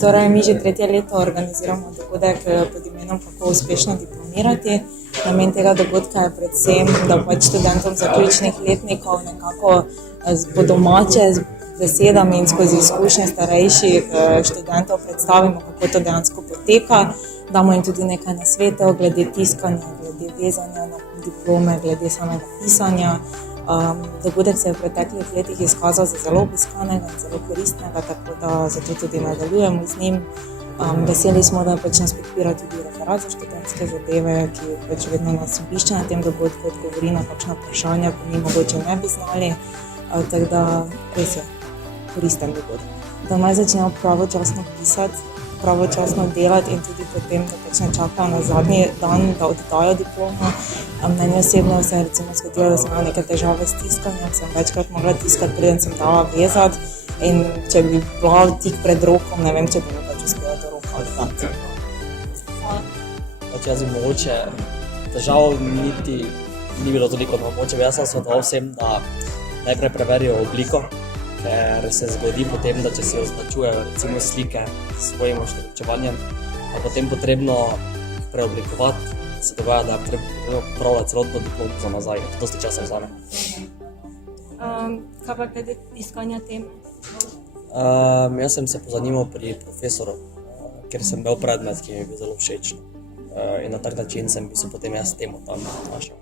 Torej, mi že tretje leto organiziramo dogodek pod imenom Kako uspešno diplomirati. Namen tega dogodka je predvsem, da pač študentom zaključnih letnikov nekako po domače z besedami in skozi izkušnje starejših študentov predstavimo, kako to dejansko poteka. Damo jim tudi nekaj nasvetov glede tiskanja, glede vezanja na diplome, glede samega pisanja. Dogodek se je v preteklih letih izkazal za zelo obiskanega in zelo koristnega, tako da zato tudi nadaljujemo z njim. Veseli smo, da pač nas podpira tudi referat za študentske zadeve, ki pač vedno nas obišče na tem dogodku, odgovori na kakšna vprašanja, ko mi mogoče ne bi znali. Tako da res je koristen dogodek. Da naj začnejo pravočasno pisati, pravočasno delati in tudi potem, da pač ne čakajo na zadnji dan, da oddajo diplomo. Meni osebno se je recimo zgodilo, da sem imela neke težave s tiskanjem, sem večkrat mogla tiskati, preden sem dala vezati in če bi bila tik pred rokom, ne vem, če bi mi pač uspela do roka oddati. Pač jaz bi mogoče težav niti ni bilo toliko, mogoče bi jaz svetoval vsem, da najprej preverijo obliko, ker se zgodi potem, da če si označujejo recimo slike s svojim oštevilčevanjem, je potem potrebno preoblikovati, se dogaja, da je potrebno popravljati celotno diplomo za nazaj, to dosti časa vzame. Kaj pa glede iskanja teme? Jaz sem se pozanimal pri profesoru, ker sem imel predmet, ki mi je bil zelo všeč. In na tak način sem potem jaz temo tam našel.